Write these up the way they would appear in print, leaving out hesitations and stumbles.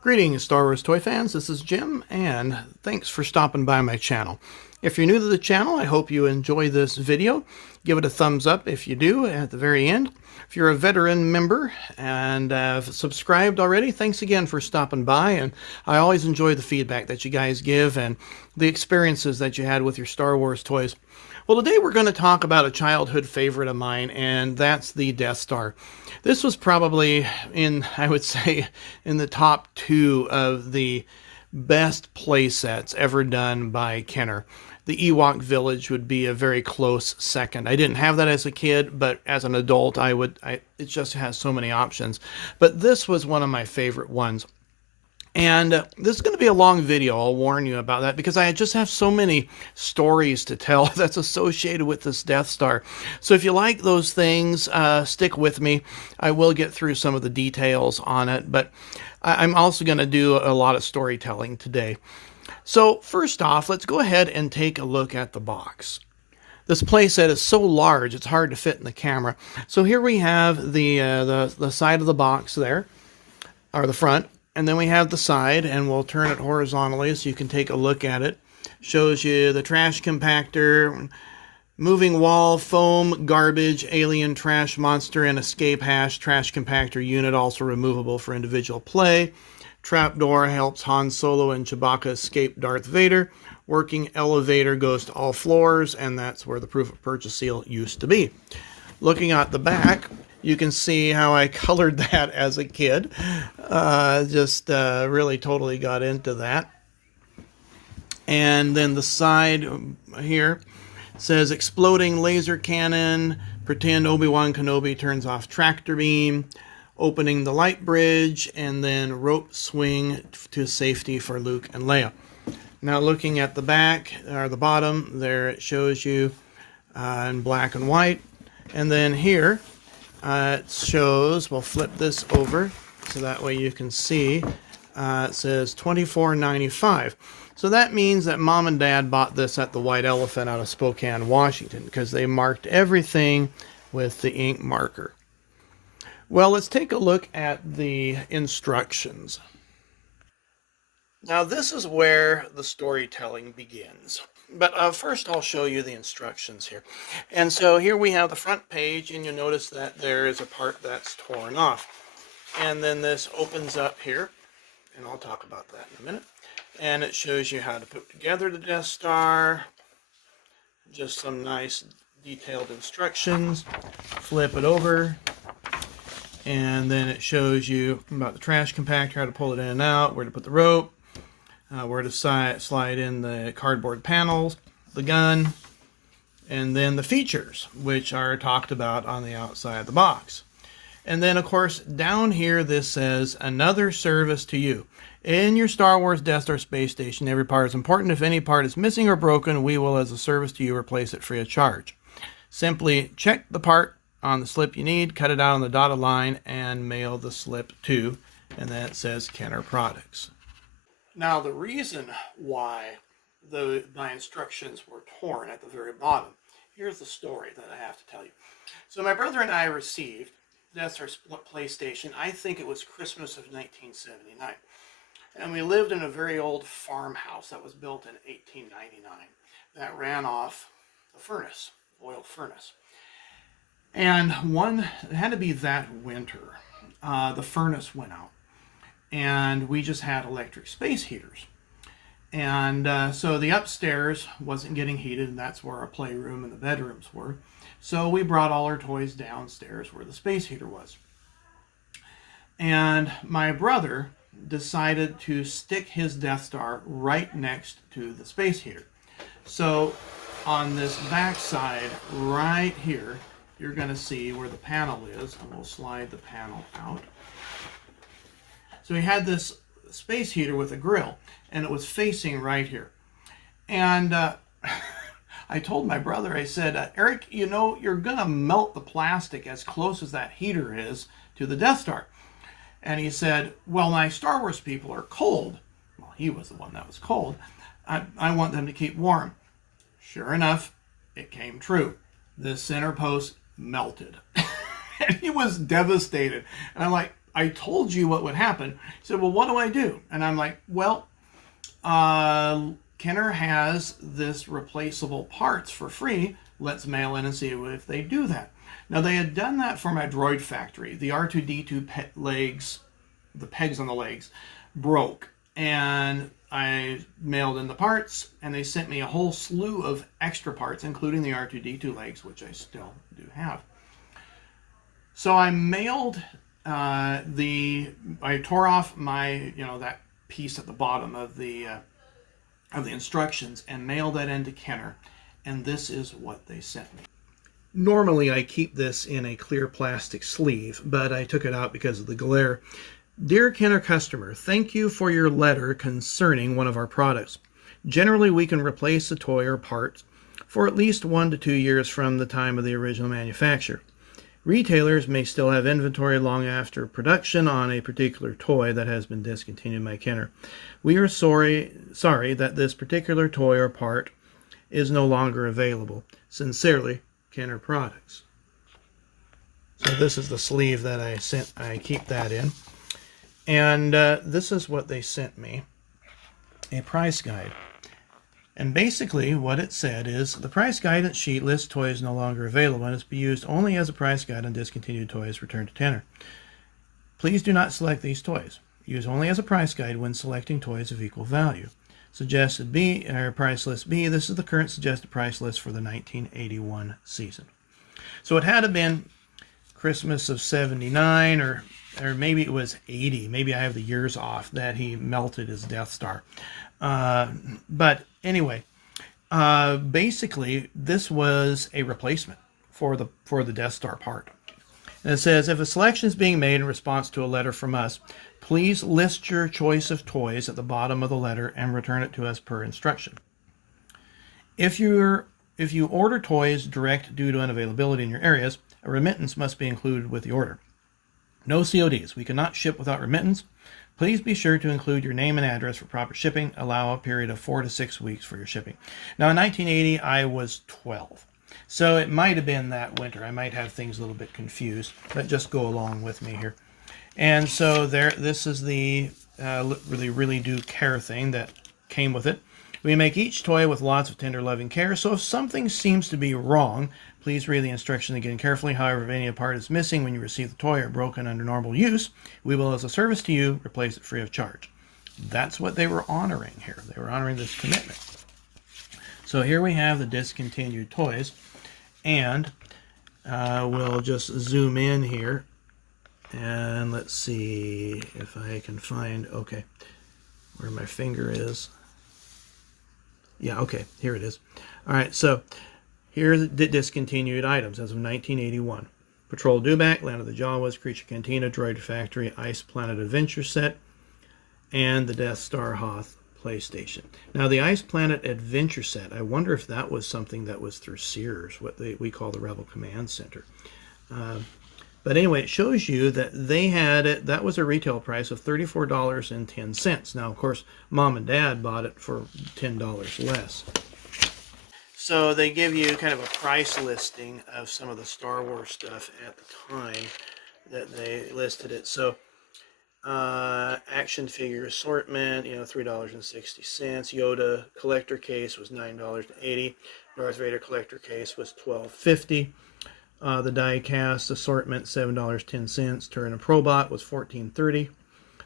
Greetings, Star Wars toy fans. This is Jim, and thanks for stopping by my channel. If you're new to the channel, I hope you enjoy this video. Give it a thumbs up if you do at the very end. If you're a veteran member and have subscribed already, thanks again for stopping by. And I always enjoy the feedback that you guys give and the experiences that you had with your Star Wars toys. Well, today we're going to talk about a childhood favorite of mine, and that's the Death Star. This was probably I would say, in the top 2 of the best play sets ever done by Kenner. The Ewok Village would be a very close second. I didn't have that as a kid, but as an adult, it just has so many options. But this was one of my favorite ones. And this is going to be a long video, I'll warn you about that, because I just have so many stories to tell that's associated with this Death Star. So if you like those things, stick with me. I will get through some of the details on it, but I'm also going to do a lot of storytelling today. So first off, let's go ahead and take a look at the box. This playset is so large, it's hard to fit in the camera. So here we have the side of the box there, or the front. And then we have the side, and we'll turn it horizontally so you can take a look at it. Shows you the trash compactor, moving wall, foam, garbage, alien, trash monster, and escape hash trash compactor unit, also removable for individual play. Trapdoor helps Han Solo and Chewbacca escape Darth Vader. Working elevator goes to all floors, and that's where the proof of purchase seal used to be. Looking at the back, you can see how I colored that as a kid. Really totally got into that. And then the side here says exploding laser cannon, pretend Obi-Wan Kenobi turns off tractor beam, opening the light bridge, and then rope swing to safety for Luke and Leia. Now looking at the back, or the bottom, there it shows you in black and white. And then here, it shows, we'll flip this over so that way you can see, it says $24.95. So that means that Mom and Dad bought this at the White Elephant out of Spokane, Washington, because they marked everything with the ink marker. Well, let's take a look at the instructions. Now this is where the storytelling begins. But first I'll show you the instructions here. And so here we have the front page, and you'll notice that there is a part that's torn off. And then this opens up here, and I'll talk about that in a minute. And it shows you how to put together the Death Star. Just some nice detailed instructions. Flip it over. And then it shows you about the trash compactor, how to pull it in and out, where to put the rope. Where to slide in the cardboard panels, the gun, and then the features, which are talked about on the outside of the box. And then, of course, down here this says, another service to you. In your Star Wars Death Star space station, every part is important. If any part is missing or broken, we will, as a service to you, replace it free of charge. Simply check the part on the slip you need, cut it out on the dotted line, and mail the slip to, and then it says Kenner Products. Now, the reason why my instructions were torn at the very bottom, here's the story that I have to tell you. So my brother and I received Death Star PlayStation, I think it was Christmas of 1979. And we lived in a very old farmhouse that was built in 1899 that ran off the furnace, oil furnace. And it had to be that winter, the furnace went out. And we just had electric space heaters. And so the upstairs wasn't getting heated, and that's where our playroom and the bedrooms were. So we brought all our toys downstairs where the space heater was. And my brother decided to stick his Death Star right next to the space heater. So on this back side right here, you're going to see where the panel is, and we'll slide the panel out. So he had this space heater with a grill, and it was facing right here. And I told my brother, I said, Eric, you know, you're going to melt the plastic as close as that heater is to the Death Star. And he said, well, my Star Wars people are cold. Well, he was the one that was cold. I want them to keep warm. Sure enough, it came true. The center post melted. And he was devastated. And I'm like, I told you what would happen. He said, well, what do I do? And I'm like, well, Kenner has this replaceable parts for free. Let's mail in and see if they do that. Now, they had done that for my droid factory. The R2-D2 legs, the pegs on the legs, broke. And I mailed in the parts, and they sent me a whole slew of extra parts, including the R2-D2 legs, which I still do have. So I mailed I tore off my, that piece at the bottom of the instructions and mailed that into Kenner, and this is what they sent me. Normally I keep this in a clear plastic sleeve, but I took it out because of the glare. Dear Kenner customer, thank you for your letter concerning one of our products. Generally, we can replace the toy or part for at least 1 to 2 years from the time of the original manufacture. Retailers may still have inventory long after production on a particular toy that has been discontinued by Kenner. We are sorry that this particular toy or part is no longer available. Sincerely, Kenner Products. So this is the sleeve that I keep that in. And this is what they sent me, a price guide. And basically what it said is, the price guidance sheet lists toys no longer available and is to be used only as a price guide on discontinued toys returned to Kenner. Please do not select these toys. Use only as a price guide when selecting toys of equal value. Suggested B, or price list B, this is the current suggested price list for the 1981 season. So it had to been Christmas of 79, or maybe it was 80. Maybe I have the years off that he melted his Death Star. But anyway, basically this was a replacement for the Death Star part. And it says, if a selection is being made in response to a letter from us, please list your choice of toys at the bottom of the letter and return it to us per instruction. If you order toys direct due to unavailability in your areas, a remittance must be included with the order. No CODs. We cannot ship without remittance. Please be sure to include your name and address for proper shipping. Allow a period of 4 to 6 weeks for your shipping. Now, in 1980, I was 12. So it might have been that winter. I might have things a little bit confused, but just go along with me here. And so this is the really do care thing that came with it. We make each toy with lots of tender loving care, so if something seems to be wrong, please read the instruction again carefully. However, if any part is missing when you receive the toy or broken under normal use, we will, as a service to you, replace it free of charge. That's what they were honoring here. They were honoring this commitment. So here we have the discontinued toys, and we'll just zoom in here, and let's see if I can find, okay, where my finger is. Yeah, okay, here it is. All right, so here are the discontinued items as of 1981. Patrol Dewback, Land of the Jawas, Creature Cantina, Droid Factory, Ice Planet Adventure Set, and the Death Star Hoth PlayStation. Now, the Ice Planet Adventure Set, I wonder if that was something that was through Sears, what we call the Rebel Command Center. But anyway, it shows you that they had it, that was a retail price of $34.10. Now, of course, Mom and Dad bought it for $10 less. So they give you kind of a price listing of some of the Star Wars stuff at the time that they listed it. So action figure assortment, $3.60. Yoda collector case was $9.80. Darth Vader collector case was $12.50. The die-cast assortment, $7.10. Turn and Probot was $14.30.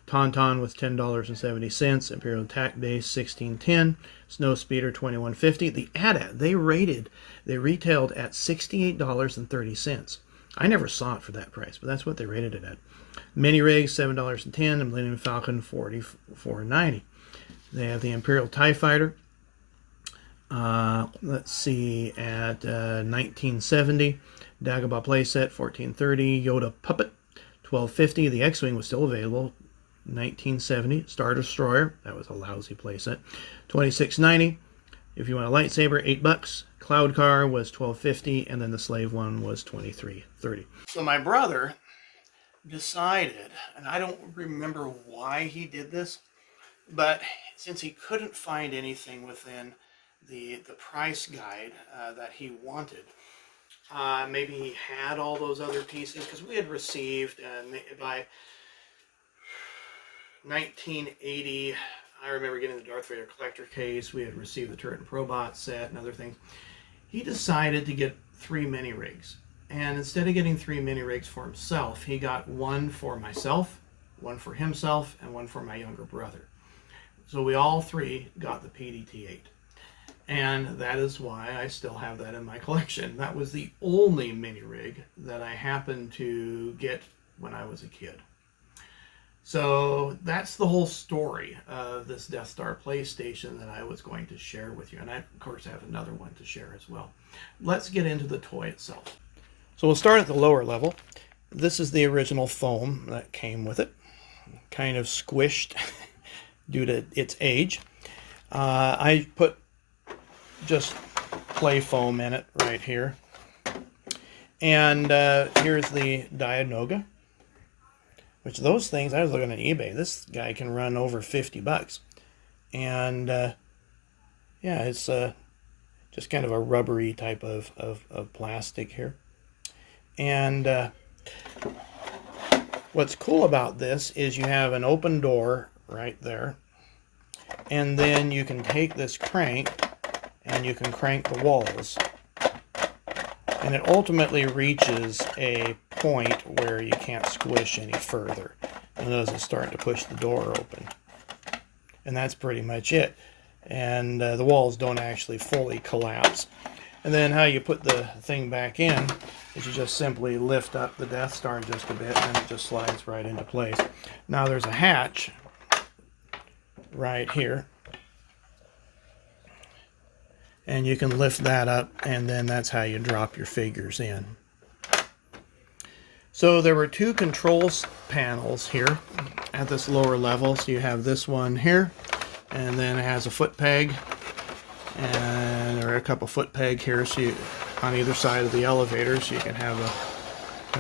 Tauntaun was $10.70. Imperial Attack Base, $16.10. Snow Speeder, $21.50. The AT-AT, they retailed at $68.30. I never saw it for that price, but that's what they rated it at. Mini Rig, $7.10. And Millennium Falcon, $44.90. They have the Imperial TIE Fighter. Let's see, at $19.70. Dagobah playset, $14.30. Yoda puppet, $12.50. The X-Wing was still available, $19.70. Star Destroyer, that was a lousy playset, $26.90. If you want a lightsaber, $8. Cloud Car was $12.50, and then the Slave one was $23.30. So my brother decided, and I don't remember why he did this, but since he couldn't find anything within the price guide that he wanted, maybe he had all those other pieces, because we had received by 1980, I remember getting the Darth Vader collector case. We had received the Turret and Probot set and other things. He decided to get 3 mini rigs. And instead of getting 3 mini rigs for himself, he got one for myself, one for himself, and one for my younger brother. So we all 3 got the PDT-8. And that is why I still have that in my collection. That was the only mini rig that I happened to get when I was a kid. So that's the whole story of this Death Star PlayStation that I was going to share with you. And I, of course, have another one to share as well. Let's get into the toy itself. So we'll start at the lower level. This is the original foam that came with it. Kind of squished due to its age. I put just play foam in it right here. And here's the Dianoga. Which those things, I was looking at eBay, this guy can run over 50 bucks. And yeah, it's just kind of a rubbery type of plastic here. And what's cool about this is you have an open door right there. And then you can take this crank and you can crank the walls. And it ultimately reaches a point where you can't squish any further. And those are starting to push the door open. And that's pretty much it. And the walls don't actually fully collapse. And then how you put the thing back in is you just simply lift up the Death Star just a bit and it just slides right into place. Now there's a hatch right here. And you can lift that up, and then that's how you drop your figures in. So there were 2 controls panels here at this lower level. So you have this one here, and then it has a foot peg, and there are a couple foot peg here, so you, on either side of the elevator, so you can have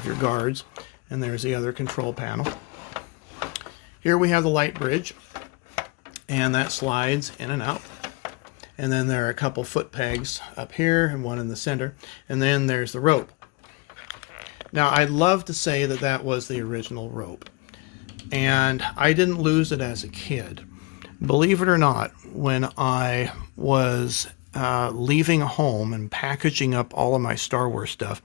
your guards. And there's the other control panel. Here we have the light bridge, and that slides in and out. And then there are a couple foot pegs up here and one in the center. And then there's the rope. Now, I'd love to say that that was the original rope. And I didn't lose it as a kid. Believe it or not, when I was leaving home and packaging up all of my Star Wars stuff,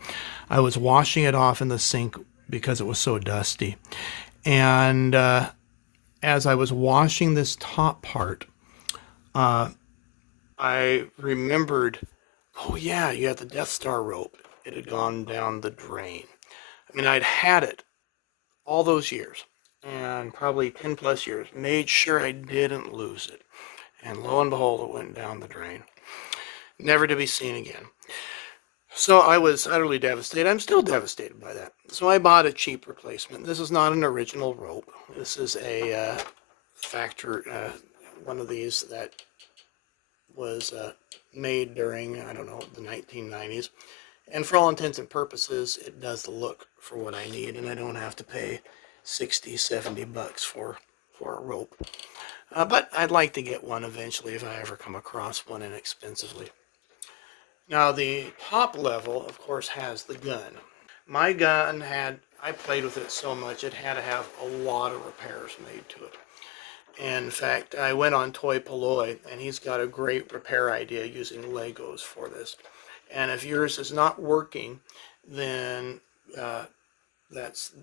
I was washing it off in the sink because it was so dusty. And as I was washing this top part, I remembered, oh yeah, you had the Death Star rope. It had gone down the drain. I mean, I'd had it all those years, and probably 10 plus years, made sure I didn't lose it. And lo and behold, it went down the drain. Never to be seen again. So I was utterly devastated. I'm still devastated by that. So I bought a cheap replacement. This is not an original rope. This is a factory, one of these that was made during, I don't know, the 1990s. And for all intents and purposes, it does the look for what I need, and I don't have to pay 60, 70 bucks for a rope. But I'd like to get one eventually if I ever come across one inexpensively. Now, the top level, of course, has the gun. My gun I played with it so much, it had to have a lot of repairs made to it. And in fact, I went on Toy Polloi, and he's got a great repair idea using Legos for this. And if yours is not working, then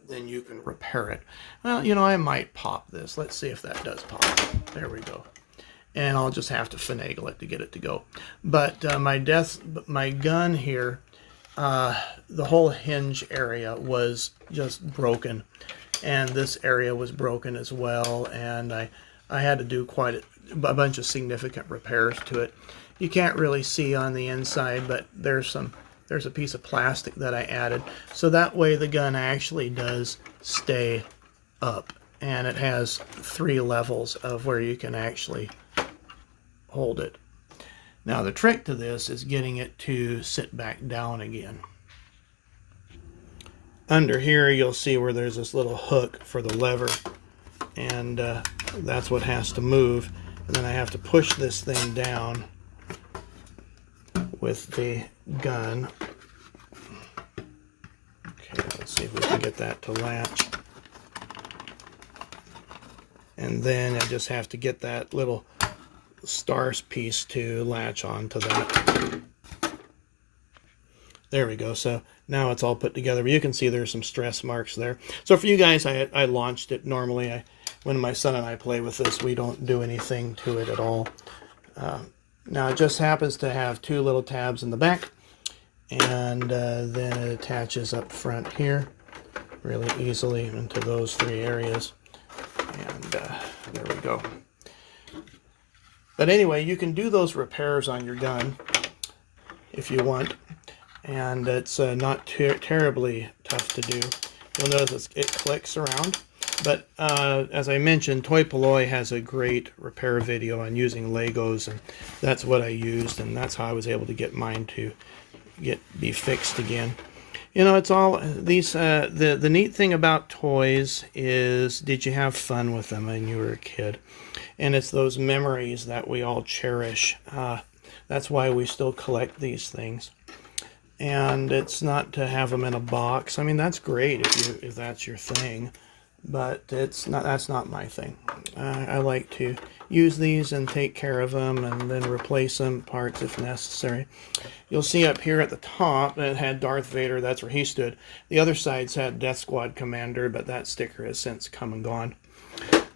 then you can repair it. Well, you know, I might pop this. Let's see if that does pop. There we go. And I'll just have to finagle it to get it to go. But my gun here, the whole hinge area was just broken. And this area was broken as well, and I had to do quite a bunch of significant repairs to it. You can't really see on the inside, but there's a piece of plastic that I added, so that way the gun actually does stay up, and it has 3 levels of where you can actually hold it. Now the trick to this is getting it to sit back down again. Under here you'll see where there's this little hook for the lever, and that's what has to move, and then I have to push this thing down with the gun. Okay, let's see if we can get that to latch. And then I just have to get that little stars piece to latch onto that. There we go. So now it's all put together. But you can see there's some stress marks there. So for you guys, I launched it normally. When my son and I play with this, we don't do anything to it at all. Now it just happens to have two little tabs in the back, and then it attaches up front here really easily into those three areas. And there we go. But anyway, you can do those repairs on your gun if you want, and it's not terribly tough to do. You'll notice it clicks around. But as I mentioned, Toy Polloi has a great repair video on using Legos, and that's what I used, and that's how I was able to get mine to be fixed again. You know, it's all these. The neat thing about toys is, did you have fun with them when you were a kid? And it's those memories that we all cherish. That's why we still collect these things. And it's not to have them in a box. I mean, that's great if that's your thing. But it's not. That's not my thing. I like to use these and take care of them, and then replace them parts if necessary. You'll see up here at the top it had Darth Vader. That's where he stood. The other sides had Death Squad Commander, but that sticker has since come and gone.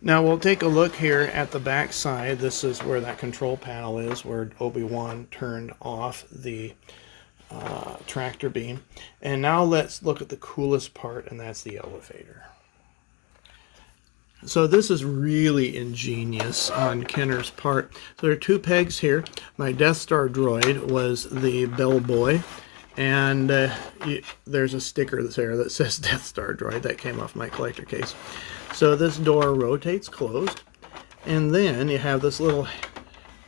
Now we'll take a look here at the back side. This is where that control panel is, where Obi-Wan turned off the tractor beam. And now let's look at the coolest part, and that's the elevator. So this is really ingenious on Kenner's part. So there are two pegs here. My Death Star droid was the bellboy, and there's a sticker that's there that says Death Star droid. That came off my collector case. So this door rotates closed, and then you have this little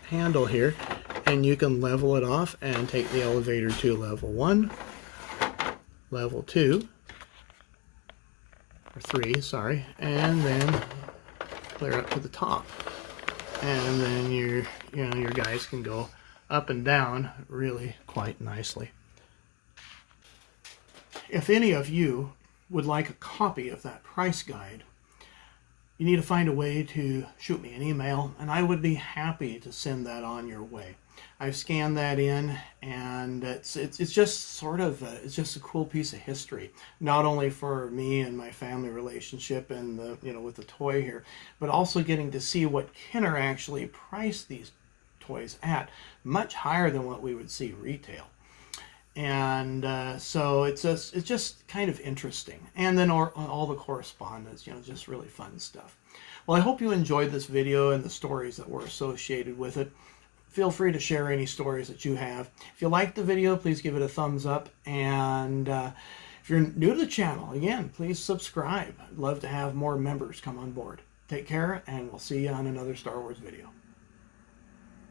handle here, and you can level it off and take the elevator to level 1, level 2, or 3, sorry, and then clear up to the top, and then your guys can go up and down really quite nicely. If any of you would like a copy of that price guide, you need to find a way to shoot me an email, and I would be happy to send that on your way. I've scanned that in, and it's just sort of it's just a cool piece of history, not only for me and my family relationship and with the toy here, but also getting to see what Kenner actually priced these toys at, much higher than what we would see retail. And so it's just kind of interesting, and then all the correspondence, just really fun stuff. Well, I hope you enjoyed this video and the stories that were associated with it. Feel free to share any stories that you have. If you liked the video, please give it a thumbs up. And if you're new to the channel, again, please subscribe. I'd love to have more members come on board. Take care, and we'll see you on another Star Wars video.